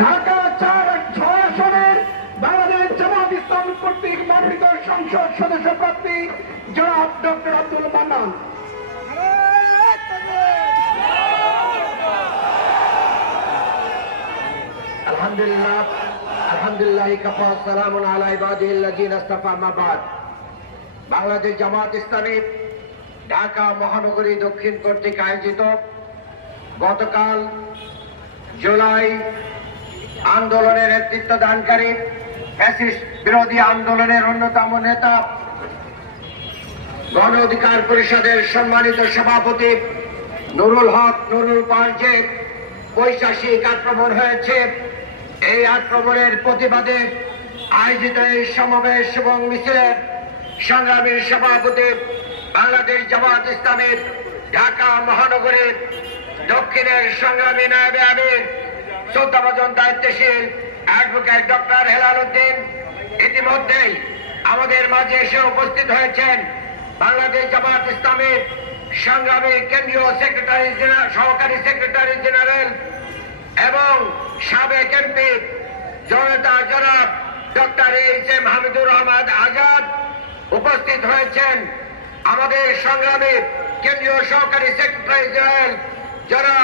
ঢাকা 4-6 আসনের বাংলাদেশ জামাত ইসলামী কর্তৃক মনোনীত সংসদ সদস্য প্রার্থী জনাব ডক্টর আব্দুল মান্নান। আলহামদুলিল্লাহ আলহামদুলিল্লাহ কাফা সালামুন আলা ইবাদিল্লাযিনা ইসতাফা মা বাদ। বাংলাদেশ জামাত ইসলামী ঢাকা মহানগরী দক্ষিণ কর্তৃক আয়োজিত গতকাল জুলাই আন্দোলনের নেতৃত্ব দানকারী ফ্যাসিস্ট বিরোধী আন্দোলনের অন্যতম নেতা গণ অধিকার পরিষদের সম্মানিত সভাপতি নুরুল হক নুরুল পার্কে বৈশাখিক আক্রমণ হয়েছে। এই আক্রমণের প্রতিবাদে আয়োজিত এই সমাবেশ এবং মিছিলের সংগ্রামী সভাপতি বাংলাদেশ জামাত ইসলামীর ঢাকা মহানগরীর দক্ষিণের সংগ্রামী নায়েবে আমির শ্রদ্ধাভাজন দায়িত্বশীল অ্যাডভোকেট ডক্টর হেলাল উদ্দিন ইতিমধ্যেই আমাদের মাঝে এসে উপস্থিত হয়েছেন। বাংলাদেশ জামাত ইসলামীর সংগ্রামী কেন্দ্রীয় সেক্রেটারি জেনারেল সহকারী সেক্রেটারি জেনারেল এবং সাবেক এমপি জনতা জনাব ডক্টর এইচ.এম. হামিদুর রহমান আজাদ উপস্থিত হয়েছেন। আমাদের সংগ্রামী কেন্দ্রীয় সহকারী সেক্রেটারি জেনারেল জনাব